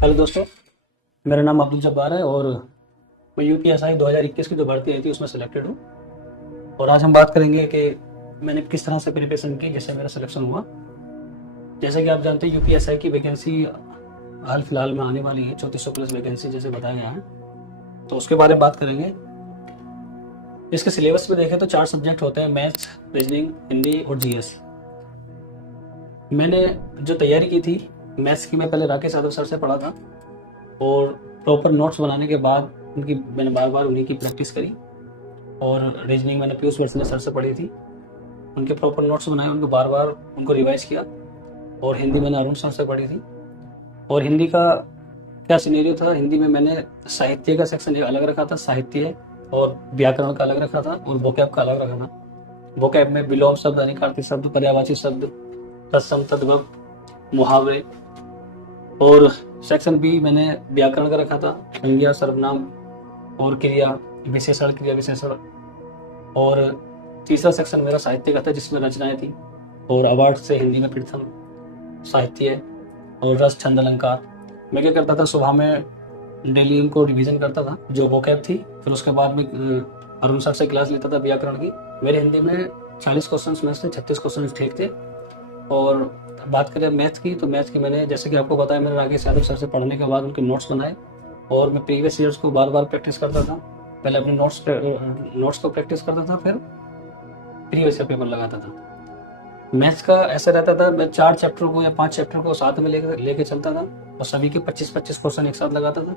Hello दोस्तों, मेरा नाम अब्दुल जब्बार है और मैं यूपीएसआई 2021 की जो भर्ती आई थी उसमें सेलेक्टेड हूँ। और आज हम बात करेंगे कि मैंने किस तरह से प्रिपरेशन की जिससे मेरा सिलेक्शन हुआ। जैसे कि आप जानते हैं यूपीएसआई की वैकेंसी हाल फिलहाल में आने वाली है, 3400 प्लस वैकेंसी जैसे बताया गया है। तो उसके बारे में बात करेंगे। इसके सिलेबस में देखें तो 4 सब्जेक्ट होते हैं, मैथ्स, रीजनिंग, हिंदी और जीएस। मैंने जो तैयारी की थी मैथ्स की, मैं पहले राकेश यादव सर से पढ़ा था और प्रॉपर नोट्स बनाने के बाद उनकी मैंने बार बार उन्हीं की प्रैक्टिस करी। और रीजनिंग मैंने पीयूष वर्सने सर से पढ़ी थी, उनके प्रॉपर नोट्स बनाए, उनको बार बार उनको रिवाइज किया। और हिंदी मैंने अरुण सर से पढ़ी थी। और हिंदी का क्या सिनेरियो था, हिंदी में मैंने साहित्य का सेक्शन अलग रखा था, साहित्य और व्याकरण का अलग रखा था और वोकैब का अलग रखा था। वोकैब में विलोम शब्द, अनिकार्तिक शब्द, पर्यायवाची शब्द, तत्सम, तद्भव, मुहावरे। और सेक्शन बी मैंने व्याकरण का रखा था, संज्ञा, सर्वनाम और क्रिया, विशेषण, क्रिया विशेषण। और तीसरा सेक्शन मेरा साहित्य का था जिसमें रचनाएं थी और अवार्ड से हिंदी में प्रथम साहित्य और रस, छंद, अलंकार। मैं क्या करता था, सुबह में डेली उनको रिवीजन करता था जो वोकैब थी, फिर उसके बाद में अरुण सर से क्लास लेता था व्याकरण की। मेरे हिंदी में 40 क्वेश्चन में से 36 क्वेश्चन ठीक थे। और बात करें मैथ्स की, तो मैथ्स की मैंने जैसे कि आपको बताया, मैंने राकेश यादव सर से पढ़ने के बाद उनके नोट्स बनाए और मैं प्रीवियस ईयर्स को बार बार प्रैक्टिस करता था। पहले अपने नोट्स को प्रैक्टिस करता था, फिर प्रीवियस ईयर पेपर लगाता था। मैथ्स का ऐसा रहता था, मैं 4 चैप्टर को या 5 चैप्टर को साथ में लेके चलता था और सभी के 25-25 क्वेश्चन एक साथ लगाता था।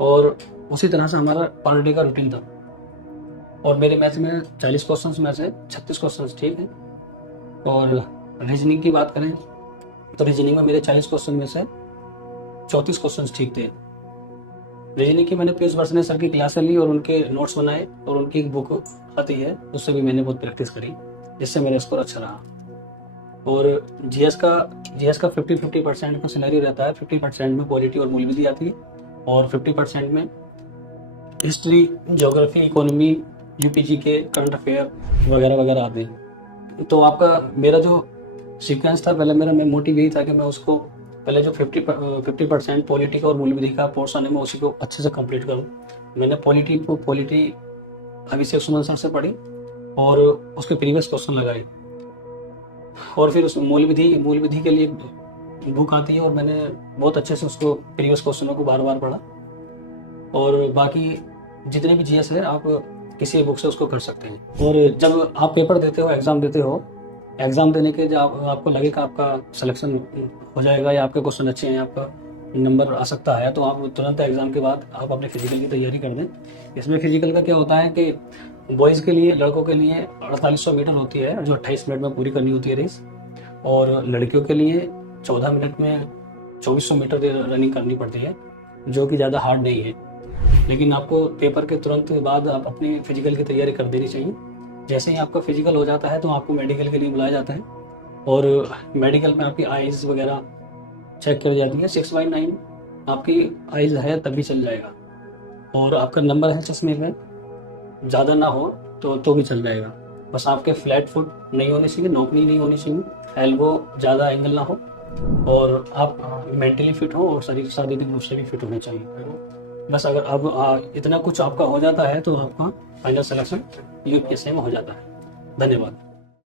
और उसी तरह से हमारा पर डे का रूटीन था। और मेरे मैथ्स में 40 क्वेश्चन में से 36 क्वेश्चन ठीक है। और रीजनिंग की बात करें तो रीजनिंग में मेरे 40 क्वेश्चन में से 34 क्वेश्चन ठीक थे। रीजनिंग की मैंने पीयूष वर्सने सर की क्लासें ली और उनके नोट्स बनाए और उनकी एक बुक आती है उससे भी मैंने बहुत प्रैक्टिस करी, जिससे मेरा स्कोर अच्छा रहा। और जीएस का 50-50% का सिनेरियो रहता है। 50% में पॉलिटी और मूल विधि आती है और 50% में हिस्ट्री, ज्योग्राफी, इकोनॉमी, यूपीजी के करंट अफेयर वगैरह वगैरह आते हैं। तो आपका मेरा जो सीक्वेंस था, पहले मेरा मोटिव यही था कि मैं उसको पहले जो 50% पॉलिटी का और मूल विधि का पोर्शन है मैं उसी को अच्छे से कंप्लीट करूँ। मैंने पॉलिटी अभिषेक सुमन सर से पढ़ी और उसके प्रीवियस क्वेश्चन लगाए। और फिर उस मूल विधि के लिए बुक आती है और मैंने बहुत अच्छे से उसको प्रीवियस क्वेश्चनों को बार बार पढ़ा। और बाकी जितने भी जीएस है आप किसी बुक से उसको कर सकते हैं। और जब आप पेपर देते हो, एग्जाम देने के जब आपको लगे कि आपका सिलेक्शन हो जाएगा या आपके क्वेश्चन अच्छे हैं, आपका नंबर आ सकता है, तो आप तुरंत एग्जाम के बाद आप अपने फिजिकल की तैयारी कर दें। इसमें फिजिकल का क्या होता है कि बॉयज़ के लिए, लड़कों के लिए 4800 मीटर होती है जो 28 मिनट में पूरी करनी होती है रेस। और लड़कियों के लिए 14 मिनट में 2400 मीटर रनिंग करनी पड़ती है, जो कि ज़्यादा हार्ड नहीं है। लेकिन आपको पेपर के तुरंत बाद आप अपनी फिजिकल की तैयारी कर देनी चाहिए। जैसे ही आपका फिजिकल हो जाता है तो आपको मेडिकल के लिए बुलाया जाता है और मेडिकल में आपकी आइज़ वगैरह चेक करी जाती है। 6/9 आपकी आइज़ है तभी चल जाएगा। और आपका नंबर है चश्मे में, ज़्यादा ना हो तो भी चल जाएगा। बस आपके फ्लैट फुट नहीं होने चाहिए, नोकनी नहीं होनी चाहिए, एल्बो ज़्यादा एंगल ना हो और आप मेंटली फिट हो और शारीरिक रूप से भी फिट होने चाहिए। बस अगर अब इतना कुछ आपका हो जाता है तो आपका फाइनल सिलेक्शन यूपीएससी में हो जाता है। धन्यवाद।